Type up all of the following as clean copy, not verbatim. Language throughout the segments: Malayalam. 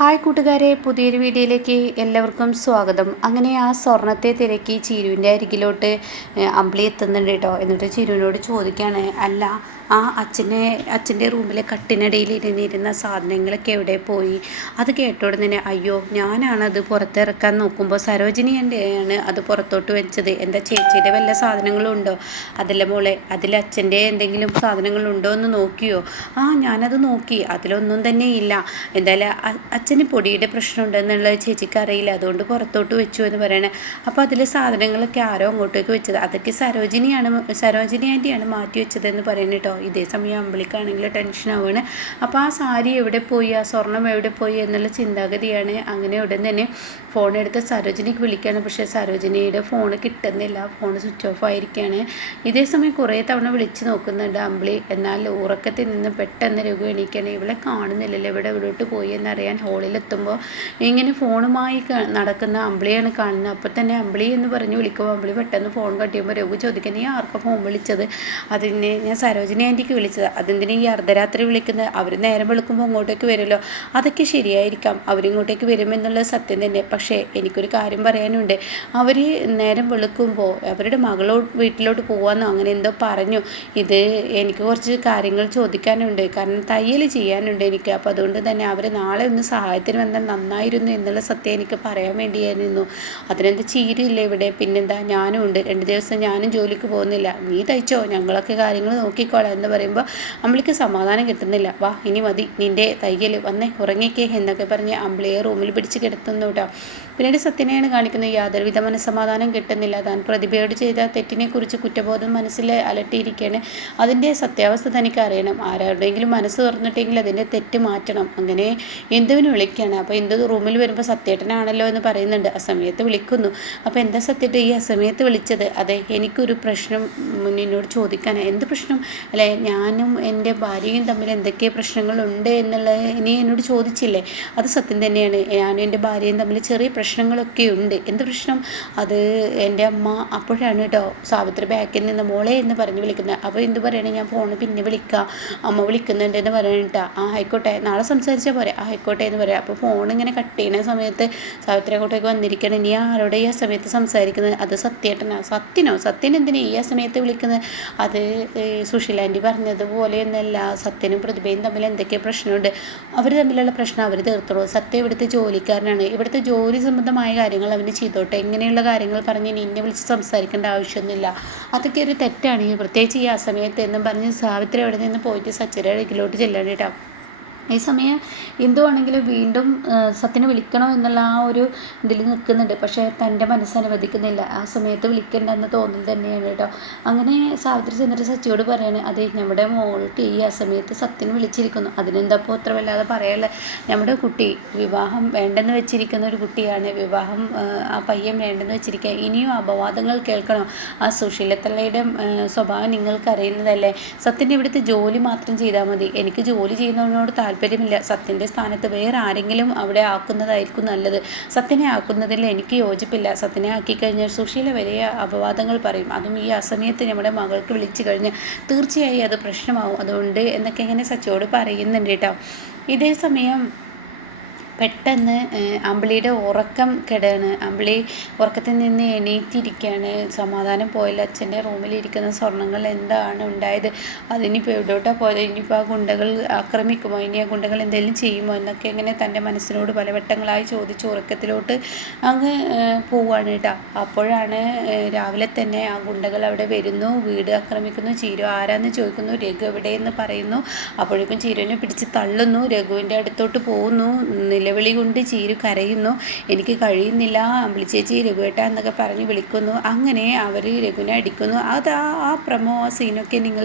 ഹായ് കൂട്ടുകാരെ, പുതിയൊരു വീഡിയോയിലേക്ക് എല്ലാവർക്കും സ്വാഗതം. അങ്ങനെ ആ സ്വർണത്തെ തിരക്കി ചിരുവിൻ്റെ അരികിലോട്ട് അമ്പിളി എത്തുന്നുണ്ട് കേട്ടോ. എന്നിട്ട് ചിരുവിനോട് ചോദിക്കുകയാണ്, അല്ല ആ അച്ഛൻ്റെ റൂമിലെ കട്ടിനടിയിൽ ഇരുന്നിരുന്ന സാധനങ്ങളൊക്കെ എവിടെ പോയി? അത് കേട്ടോടെ തന്നെ അയ്യോ ഞാനാണത് പുറത്തിറക്കാൻ നോക്കുമ്പോൾ സരോജിനി എൻ്റെയാണ് അത് പുറത്തോട്ട് വെച്ചത്. എന്താ ചേച്ചിയുടെ വല്ല സാധനങ്ങളും ഉണ്ടോ? അതല്ല മോളെ, അതിൽ അച്ഛൻ്റെ എന്തെങ്കിലും സാധനങ്ങളുണ്ടോ എന്ന് നോക്കിയോ? ഞാനത് നോക്കി, അതിലൊന്നും തന്നെ ഇല്ല. എന്തായാലും അച്ഛന് പൊടിയുടെ പ്രശ്നമുണ്ടെന്നുള്ളത് ചേച്ചിക്ക് അറിയില്ല, അതുകൊണ്ട് പുറത്തോട്ട് വെച്ചു എന്ന് പറയണേ. അപ്പോൾ അതിലെ സാധനങ്ങളൊക്കെ ആരോ അങ്ങോട്ടേക്ക് വെച്ചത്, അതൊക്കെ സരോജിനി ആൻറ്റിയാണ് മാറ്റി വെച്ചതെന്ന് പറയുന്നത് കേട്ടോ. ഇതേ സമയം അമ്പിളിക്കാണെങ്കിൽ ടെൻഷൻ ആവുകയാണ്. അപ്പോൾ ആ സാരി എവിടെ പോയി, ആ സ്വർണം എവിടെ പോയി എന്നുള്ള ചിന്താഗതിയാണ്. അങ്ങനെ ഉടൻ തന്നെ ഫോൺ എടുത്ത് സരോജിനിക്ക് വിളിക്കുകയാണ്. പക്ഷേ സരോജിനിയുടെ ഫോൺ കിട്ടുന്നില്ല, ഫോൺ സ്വിച്ച് ഓഫ് ആയിരിക്കുകയാണ്. ഇതേ സമയം കുറേ തവണ വിളിച്ച് നോക്കുന്നുണ്ട് അമ്പിളി. എന്നാൽ ഉറക്കത്തിൽ നിന്ന് പെട്ടെന്ന് രഘു എണീക്കുകയാണ്. ഇവളെ കാണുന്നില്ലല്ലോ, എവിടോട്ട് പോയി എന്നറിയാൻ ഹോളിലെത്തുമ്പോൾ ഇങ്ങനെ ഫോണുമായി നടക്കുന്ന അമ്പിളിയാണ് കാണുന്നത്. അപ്പോൾ തന്നെ അമ്പിളി എന്ന് പറഞ്ഞ് വിളിക്കുമ്പോൾ അമ്പിളി പെട്ടെന്ന് ഫോൺ കട്ടിയുമ്പോൾ രഘു ചോദിക്കാൻ, നീ ആർക്കാണ് ഫോൺ വിളിച്ചത്? അതിന് ഞാൻ സരോജിനി ആൻറ്റിക്ക് വിളിച്ചത്. അതെന്തിനാ ഈ അർദ്ധരാത്രി വിളിക്കുന്നത്? അവർ നേരം വെളുക്കുമ്പോൾ അങ്ങോട്ടേക്ക് വരുമല്ലോ. അതൊക്കെ ശരിയായിരിക്കാം, അവരിങ്ങോട്ടേക്ക് വരുമെന്നുള്ളത് സത്യം തന്നെ. പക്ഷേ എനിക്കൊരു കാര്യം പറയാനുണ്ട്. അവർ നേരം വെളുക്കുമ്പോൾ അവരുടെ വീട്ടിലോട്ട് പോകാമെന്നോ അങ്ങനെ എന്തോ പറഞ്ഞു. ഇത് എനിക്ക് കുറച്ച് കാര്യങ്ങൾ ചോദിക്കാനുണ്ട്, കാരണം തയ്യൽ ചെയ്യാനുണ്ട് എനിക്ക്. അപ്പോൾ അതുകൊണ്ട് തന്നെ അവർ നാളെ ഒന്ന് സഹായത്തിന് വന്നാൽ നന്നായിരുന്നു എന്നുള്ള സത്യം എനിക്ക് പറയാൻ വേണ്ടിയായിരുന്നു. അതിനെന്താ ചീരില്ലേ ഇവിടെ? പിന്നെന്താ, ഞാനും ഉണ്ട്, 2 ദിവസം ഞാനും ജോലിക്ക് പോകുന്നില്ല, നീ തയ്ച്ചോ, ഞങ്ങളൊക്കെ കാര്യങ്ങൾ നോക്കിക്കോളാം എന്ന് പറയുമ്പോൾ അമ്പിളിക്ക് സമാധാനം കിട്ടുന്നില്ല. വാ ഇനി മതി നിൻ്റെ തയ്യൽ, വന്നേ ഉറങ്ങിക്കേ എന്നൊക്കെ പറഞ്ഞ് അമ്പിളിയെ റൂമിൽ പിടിച്ച് കിടത്തുന്നു കേട്ടോ. പിന്നീട് സത്യനെയാണ് കാണിക്കുന്നത്. യാതൊരുവിധ മനസ്സമാധാനം കിട്ടുന്നില്ല. താൻ പ്രതിഭയോട് ചെയ്ത തെറ്റിനെക്കുറിച്ച് കുറ്റബോധം മനസ്സിൽ അലട്ടിയിരിക്കുകയാണ്. അതിൻ്റെ സത്യാവസ്ഥ തനിക്ക് അറിയണം. ആരുടെയെങ്കിലും മനസ്സ് തുറന്നിട്ടെങ്കിൽ അതിൻ്റെ തെറ്റ് മാറ്റണം. അങ്ങനെ ഇന്ദുവിന് വിളിക്കുകയാണ്. അപ്പോൾ ഇന്ദു റൂമിൽ വരുമ്പോൾ സത്യേട്ടനാണല്ലോ എന്ന് പറയുന്നുണ്ട്. ആ സമയത്ത് വിളിക്കുന്നു. അപ്പോൾ എന്താ സത്യേട്ട ഈ അസമയത്ത് വിളിച്ചത്? അതെ, എനിക്കൊരു പ്രശ്നം നിന്നോട് ചോദിക്കാനാണ്. എന്ത് പ്രശ്നം? അല്ലെ, ഞാനും എൻ്റെ ഭാര്യയും തമ്മിൽ എന്തൊക്കെ പ്രശ്നങ്ങളുണ്ട് എന്നുള്ളത് ഇനി എന്നോട് ചോദിച്ചില്ലേ? അത് സത്യം തന്നെയാണ്. ഞാനും എൻ്റെ ഭാര്യയും തമ്മിൽ ചെറിയ പ്രശ്നങ്ങളൊക്കെ ഉണ്ട്. എന്ത് പ്രശ്നം? അത് എൻ്റെ അമ്മ അപ്പോഴാണ് കേട്ടോ സാവിത്രി ബാക്കിൽ നിന്ന് മോളെ എന്ന് പറഞ്ഞ് വിളിക്കുന്നത്. അപ്പോൾ എന്ത് പറയണേ, ഞാൻ ഫോണ് പിന്നെ വിളിക്കാം, അമ്മ വിളിക്കുന്നുണ്ട് എന്ന് പറയണിട്ടാ. ആയിക്കോട്ടെ, നാളെ സംസാരിച്ചാൽ പോരെ? ആയിക്കോട്ടെ എന്ന് പറയാം. അപ്പോൾ ഫോൺ ഇങ്ങനെ കട്ട് ചെയ്യുന്ന സമയത്ത് സാവിത്രി അങ്ങോട്ടേക്ക് വന്നിരിക്കണം. ഇനി ആരോടെ ഈ ആ സമയത്ത് സംസാരിക്കുന്നത്? അത് സത്യേട്ടനാ. സത്യൻ എന്തിനാ ഈ ആ സമയത്ത് വിളിക്കുന്നത്? അത് സുശീല ആൻറ്റി പറഞ്ഞതുപോലെയൊന്നല്ല. സത്യനും പ്രതിഭയും തമ്മിൽ എന്തൊക്കെ പ്രശ്നമുണ്ട്, അവർ തമ്മിലുള്ള പ്രശ്നം അവർ തീർത്തോളൂ. സത്യം ഇവിടുത്തെ ജോലിക്കാരനാണ്, ഇവിടുത്തെ ജോലി സംബന്ധമായ കാര്യങ്ങൾ അവന് ചെയ്തോട്ടെ. ഇങ്ങനെയുള്ള കാര്യങ്ങൾ പറഞ്ഞ് നിന്നെ വിളിച്ച് സംസാരിക്കേണ്ട ആവശ്യമൊന്നുമില്ല. അതൊക്കെ ഒരു തെറ്റാണ്, പ്രത്യേകിച്ച് ഈ ആ സമയത്ത് എന്നും പറഞ്ഞ് സാവിത്രി അവിടെ നിന്ന് പോയിട്ട് സച്ചിയുടെ അരികിലോട്ട് ചെല്ലണം കേട്ടോ. ഈ സമയം എന്തുവാണെങ്കിൽ വീണ്ടും സത്യനെ വിളിക്കണോ എന്നുള്ള ആ ഒരു ഇതിൽ നിൽക്കുന്നുണ്ട്. പക്ഷേ തൻ്റെ മനസ്സനുവദിക്കുന്നില്ല. ആ സമയത്ത് വിളിക്കണ്ടെന്ന് തോന്നൽ തന്നെയാണ് കേട്ടോ. അങ്ങനെ സാവിത്രി ചെന്നിട്ട് സച്ചിയോട് പറയാണ്, അതെ നമ്മുടെ മോൾക്ക് ഈ ആ സമയത്ത് സത്യനെ വിളിച്ചിരിക്കുന്നു. അതിനെന്തപ്പോൾ അത്ര വല്ലാതെ പറയാനുള്ളത്? നമ്മുടെ കുട്ടി വിവാഹം വേണ്ടെന്ന് വെച്ചിരിക്കുന്ന ഒരു കുട്ടിയാണ്. വിവാഹം ആ പയ്യൻ വേണ്ടെന്ന് വെച്ചിരിക്കുക. ഇനിയും അപവാദങ്ങൾ കേൾക്കണോ? ആ സുശീലത്തള്ളയുടെ സ്വഭാവം നിങ്ങൾക്കറിയുന്നതല്ലേ? സത്യൻ്റെ ഇവിടുത്തെ ജോലി മാത്രം ചെയ്താൽ മതി. എനിക്ക് ജോലി ചെയ്യുന്നതിനോട് താല്പര്യമില്ല. സത്യൻ്റെ സ്ഥാനത്ത് വേറെ ആരെങ്കിലും അവിടെ ആക്കുന്നതായിരിക്കും നല്ലത്. സത്യനെ ആക്കുന്നതിൽ എനിക്ക് യോജിപ്പില്ല. സത്യനെ ആക്കിക്കഴിഞ്ഞാൽ സുശീല വലിയ അപവാദങ്ങൾ പറയും. അതും ഈ അസമയത്ത് നമ്മുടെ മകൾക്ക് വിളിച്ചു കഴിഞ്ഞാൽ തീർച്ചയായും അത് പ്രശ്നമാവും. അതുകൊണ്ട് എന്നൊക്കെ ഇങ്ങനെ സച്ചിയോട് പറയുന്നുണ്ട് കേട്ടോ. ഇതേ സമയം പെട്ടെന്ന് അമ്പിളിയുടെ ഉറക്കം കെടുകയാണ്. അമ്പിളി ഉറക്കത്തിൽ നിന്ന് എണീറ്റിരിക്കുകയാണ്. സമാധാനം പോയില്ല. അച്ഛൻ്റെ റൂമിലിരിക്കുന്ന സ്വർണ്ണങ്ങൾ എന്താണ് ഉണ്ടായത്? അതിനിപ്പോൾ എവിടോട്ടാണ് പോയത്? ഇനിയിപ്പോൾ ആ ഗുണ്ടകൾ ആക്രമിക്കുമോ? ഇനി ആ ഗുണ്ടകൾ എന്തെങ്കിലും ചെയ്യുമോ എന്നൊക്കെ ഇങ്ങനെ തൻ്റെ മനസ്സിനോട് പലവട്ടങ്ങളായി ചോദിച്ച് ഉറക്കത്തിലോട്ട് അങ്ങ് പോവുകയാണ് കേട്ടോ. അപ്പോഴാണ് രാവിലെ തന്നെ ആ ഗുണ്ടകൾ അവിടെ വരുന്നു, വീട് ആക്രമിക്കുന്നു. ചീരു ആരാന്ന് ചോദിക്കുന്നു. രഘു എവിടെയെന്ന് പറയുന്നു. അപ്പോഴേക്കും ചീരുവിനെ പിടിച്ച് തള്ളുന്നു. രഘുവിൻ്റെ അടുത്തോട്ട് പോകുന്നു. നിലവിളി കൊണ്ട് ചീരു കരയുന്നു. എനിക്ക് കഴിയുന്നില്ല അമ്പിളി ചേച്ചി, രഘുവേട്ട എന്നൊക്കെ പറഞ്ഞ് വിളിക്കുന്നു. അങ്ങനെ അവർ രഘുവിനെ അടിക്കുന്നു. അത് ആ പ്രമോ ആ സീനൊക്കെ നിങ്ങൾ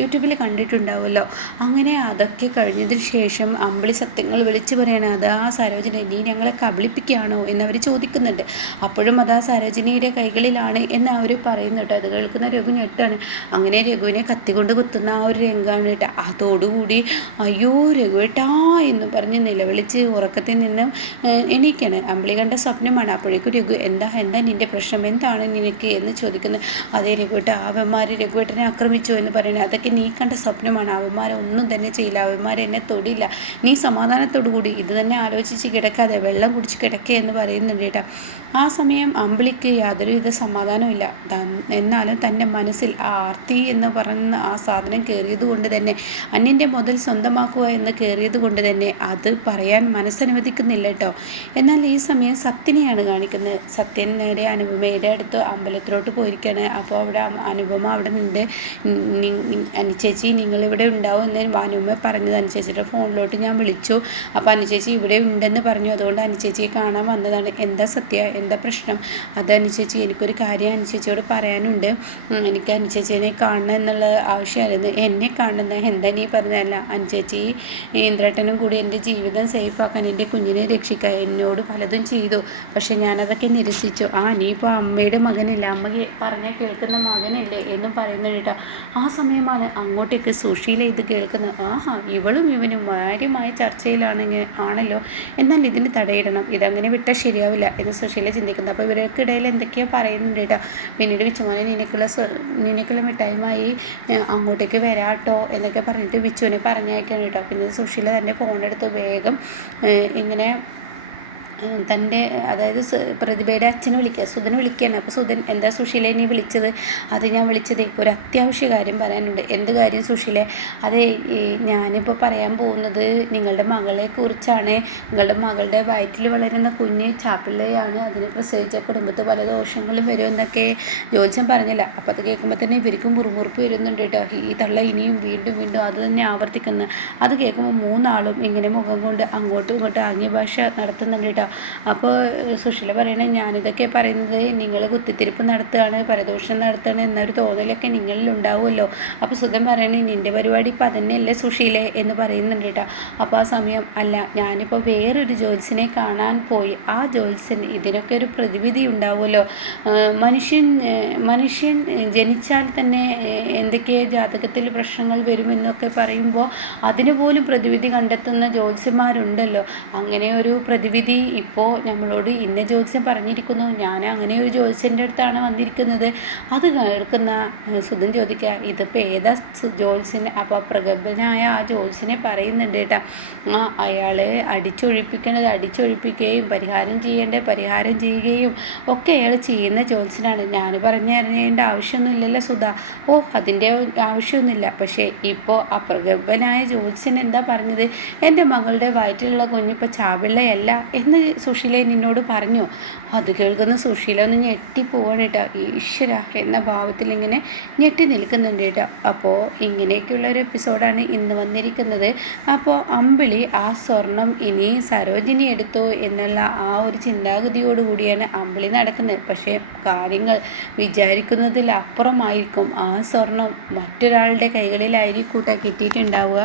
യൂട്യൂബിൽ കണ്ടിട്ടുണ്ടാവുമല്ലോ. അങ്ങനെ അതൊക്കെ കഴിഞ്ഞതിന് ശേഷം അമ്പിളി സത്യങ്ങൾ വിളിച്ചു പറയാണ്, അത് ആ സരോജിനി നീ ഞങ്ങളെ കബളിപ്പിക്കുകയാണോ എന്നവർ ചോദിക്കുന്നുണ്ട്. അപ്പോഴും അത് ആ സരോജിനിയുടെ കൈകളിലാണ് എന്ന് അവർ പറയുന്നു കേട്ടോ. അത് കേൾക്കുന്ന രഘു ഞെട്ടാണ്. അങ്ങനെ രഘുവിനെ കത്തിക്കൊണ്ട് കുത്തുന്ന ആ ഒരു രംഗമാണ് കേട്ടോ. അതോടുകൂടി അയ്യോ രഘുവേട്ടാ എന്ന് പറഞ്ഞ് നിലവിളിച്ച് ഉറക്കത്തിൽ നിന്നും എണീക്കാണ്. അമ്പിളി കണ്ട സ്വപ്നമാണ്. അപ്പോഴേക്കും രഘു എന്താ നിൻ്റെ പ്രശ്നം, എന്താണ് നിനക്ക് എന്ന് ചോദിക്കുന്നു. അതേ രഘുവേട്ട, അവന്മാർ രഘുവേട്ടനെ ആക്രമിച്ചു എന്ന് പറയുന്നത് അതൊക്കെ നീ കണ്ട സ്വപ്നമാണ്. അവന്മാരെ ഒന്നും തന്നെ ചെയ്യില്ല, അവന്മാരെന്നെ തൊടില്ല, നീ സമാധാനത്തോടു കൂടി ഇത് തന്നെ ആലോചിച്ച് കിടക്കാതെ വെള്ളം കുടിച്ച് കിടക്കുക എന്ന് പറയുന്നുണ്ട് കേട്ടോ. ആ സമയം അമ്പിളിക്ക് യാതൊരുവിധ സമാധാനമില്ല. എന്നാലും തൻ്റെ മനസ്സിൽ ആ ആർത്തി എന്ന് പറയുന്ന ആ സാധനം കയറിയത് കൊണ്ട് തന്നെ, അന്യൻ്റെ മുതൽ സ്വന്തമാക്കുക എന്ന് കയറിയത് കൊണ്ട് തന്നെ അത് പറയാൻ മനസ്സനുവദിക്കുന്നില്ല കേട്ടോ. എന്നാൽ ഈ സമയം സത്യനെയാണ് കാണിക്കുന്നത്. സത്യൻ നേരെ അനുപമയുടെ അടുത്ത് അമ്പലത്തിലോട്ട് പോയിരിക്കുകയാണ്. അപ്പോൾ അവിടെ അനുപമ അവിടെ നിന്ന് അനുചേച്ചി നിങ്ങളിവിടെ ഉണ്ടാവും എന്ന് അനുപമ പറഞ്ഞത്. അനുചേച്ചിയുടെ ഫോണിലോട്ട് ഞാൻ വിളിച്ചു. അപ്പോൾ അനുചേച്ചി ഇവിടെ ഉണ്ടെന്ന് പറഞ്ഞു. അതുകൊണ്ട് അനുചേച്ചിയെ കാണാൻ വന്നതാണ്. എന്താ സത്യ, എന്താ പ്രശ്നം? അത് അനുചേച്ചി, എനിക്കൊരു കാര്യം അനുചേച്ചിയോട് പറയാനുണ്ട്. എനിക്ക് അനുചേച്ചിയെ കാണണം എന്നുള്ള ആവശ്യമായിരുന്നു. എന്നെ കാണുന്ന എന്താ നീ പറഞ്ഞതല്ല അനുചേച്ചി, ഇന്ദ്രേട്ടനും കൂടി എൻ്റെ ജീവിതം സേഫാക്കാൻ, എൻ്റെ കുഞ്ഞിനെ രക്ഷിക്കാൻ എന്നോട് പലതും ചെയ്തു. പക്ഷെ ഞാനതൊക്കെ നിരസിച്ചു. നീ ഇപ്പോൾ അമ്മയുടെ മകനില്ല, അമ്മ പറഞ്ഞാൽ കേൾക്കുന്ന മകനല്ലേ എന്നും പറയുന്നത് കേട്ടോ. ആ സമയമാണ് അങ്ങോട്ടേക്ക് സുശീല ഇത് കേൾക്കുന്നത്. ഇവളും ഇവനും കാര്യമായ ആണല്ലോ, എന്നാൽ ഇതിന് തടയിടണം, ഇതങ്ങനെ വിട്ടാൽ ശരിയാവില്ല എന്ന് സുശീല ചിന്തിക്കുന്നത്. അപ്പോൾ ഇവർക്കിടയിൽ എന്തൊക്കെയോ പറയുന്നുണ്ട് കേട്ടോ. പിന്നീട് വിച്ചുമോനെ നിനക്കുള്ള മിഠായിയുമായി അങ്ങോട്ടേക്ക് വരാട്ടോ എന്നൊക്കെ പറഞ്ഞിട്ട് വിച്ചുവിനെ പറഞ്ഞയക്കാണ് കേട്ടോ. പിന്നെ സുശീല തൻ്റെ ഫോണെടുത്ത് വേഗം ഇങ്ങനെ തൻ്റെ അതായത് പ്രതിഭയുടെ അച്ഛനെ വിളിക്കുക, സുധനെ വിളിക്കുകയാണ്. അപ്പോൾ സുധൻ, എന്താ സുശീല നീ വിളിച്ചത്? അത് ഞാൻ വിളിച്ചത് ഒരു അത്യാവശ്യ കാര്യം പറയാനുണ്ട്. എന്ത് കാര്യം സുശീല? അതെ, ഞാനിപ്പോൾ പറയാൻ പോകുന്നത് നിങ്ങളുടെ മകളെ കുറിച്ചാണ്. നിങ്ങളുടെ മകളുടെ വയറ്റിൽ വളരുന്ന കുഞ്ഞ് ചാപ്പിള്ളയാണ്, അതിന് പ്രസവിച്ച കുടുംബത്ത് പല ദോഷങ്ങളും വരും എന്നൊക്കെ ജ്യോത്സ്യം പറഞ്ഞില്ല. അപ്പോൾ അത് കേൾക്കുമ്പോൾ തന്നെ ഇവർക്കും മുറുമുറുപ്പ് വരുന്നുണ്ട് കേട്ടോ. ഈ തള്ള ഇനിയും വീണ്ടും വീണ്ടും അത് തന്നെ ആവർത്തിക്കുന്നു. അത് കേൾക്കുമ്പോൾ മൂന്നാളും ഇങ്ങനെ മുഖം കൊണ്ട് അങ്ങോട്ടും ഇങ്ങോട്ടും ആംഗ്യ ഭാഷ നടത്തുന്നുണ്ട് കേട്ടോ. അപ്പോൾ സുശീല പറയണേ, ഞാനിതൊക്കെ പറയുന്നത് നിങ്ങൾ കുത്തിത്തിരിപ്പ് നടത്തുകയാണ്, പരദോഷം നടത്തുകയാണ് എന്നൊരു തോന്നലൊക്കെ നിങ്ങളിൽ ഉണ്ടാവുമല്ലോ. അപ്പോൾ സുധൻ പറയണേ, നിൻ്റെ പരിപാടി ഇപ്പം അതന്നെയല്ലേ സുശീലേ എന്ന് പറയുന്നുണ്ട് കേട്ടോ. അപ്പോൾ ആ സമയം, അല്ല ഞാനിപ്പോൾ വേറൊരു ജ്യോത്സ്യനെ കാണാൻ പോയി. ആ ജ്യോത്സ്യൻ ഇതിനൊക്കെ ഒരു പ്രതിവിധി ഉണ്ടാവുമല്ലോ. മനുഷ്യൻ ജനിച്ചാൽ തന്നെ എന്തൊക്കെ ജാതകത്തിൽ പ്രശ്നങ്ങൾ വരുമെന്നൊക്കെ പറയുമ്പോൾ അതിന് പോലും പ്രതിവിധി കണ്ടെത്തുന്ന ജ്യോത്സ്യന്മാരുണ്ടല്ലോ. അങ്ങനെ ഒരു പ്രതിവിധി ഇപ്പോൾ നമ്മളോട് ഇന്ന ജ്യോത്സ്യം പറഞ്ഞിരിക്കുന്നു, ഞാൻ അങ്ങനെ ഒരു ജ്യോത്സ്യൻ്റെ അടുത്താണ് വന്നിരിക്കുന്നത്. അത് കേൾക്കുന്ന സുധൻ ചോദിക്കുക, ഇതിപ്പോൾ ഏതാ ജ്യോത്സ്യൻ? അപ്പോൾ പ്രഗത്ഭനായ ആ ജ്യോത്സ്യനെ പറയുന്നുണ്ട് കേട്ടോ. അയാൾ അടിച്ചൊഴിപ്പിക്കുകയും പരിഹാരം ചെയ്യുകയും ഒക്കെ അയാൾ ചെയ്യുന്ന ജ്യോത്സ്യനാണ്. ഞാൻ പറഞ്ഞറിയേണ്ട ആവശ്യമൊന്നുമില്ലല്ലോ സുധ. അതിൻ്റെ ആവശ്യമൊന്നുമില്ല. പക്ഷേ ഇപ്പോൾ ആ പ്രഗത്ഭനായ ജ്യോത്സ്യൻ എന്താ പറഞ്ഞത്? എൻ്റെ മകളുടെ വയറ്റിലുള്ള കുഞ്ഞിപ്പോൾ ചാവിള്ളയല്ല എന്ന് സുശീല നിന്നോട് പറഞ്ഞു. അത് കേൾക്കുന്ന സുശീല ഒന്ന് ഞെട്ടിപ്പോവാണ് കേട്ടോ. ഈശ്വര എന്ന ഭാവത്തിൽ ഇങ്ങനെ ഞെട്ടി നിൽക്കുന്നുണ്ട് കേട്ടോ. അപ്പോൾ ഇങ്ങനെയൊക്കെയുള്ളൊരു എപ്പിസോഡാണ് ഇന്ന് വന്നിരിക്കുന്നത്. അപ്പോൾ അമ്പിളി ആ സ്വർണം ഇനി സരോജിനി എടുത്തോ എന്നുള്ള ആ ഒരു ചിന്താഗതിയോടുകൂടിയാണ് അമ്പിളി നടക്കുന്നത്. പക്ഷേ കാര്യങ്ങൾ വിചാരിക്കുന്നതിലപ്പുറമായിരിക്കും. ആ സ്വർണം മറ്റൊരാളുടെ കൈകളിലായിരിക്കും കിട്ടിയിട്ടുണ്ടാവുക.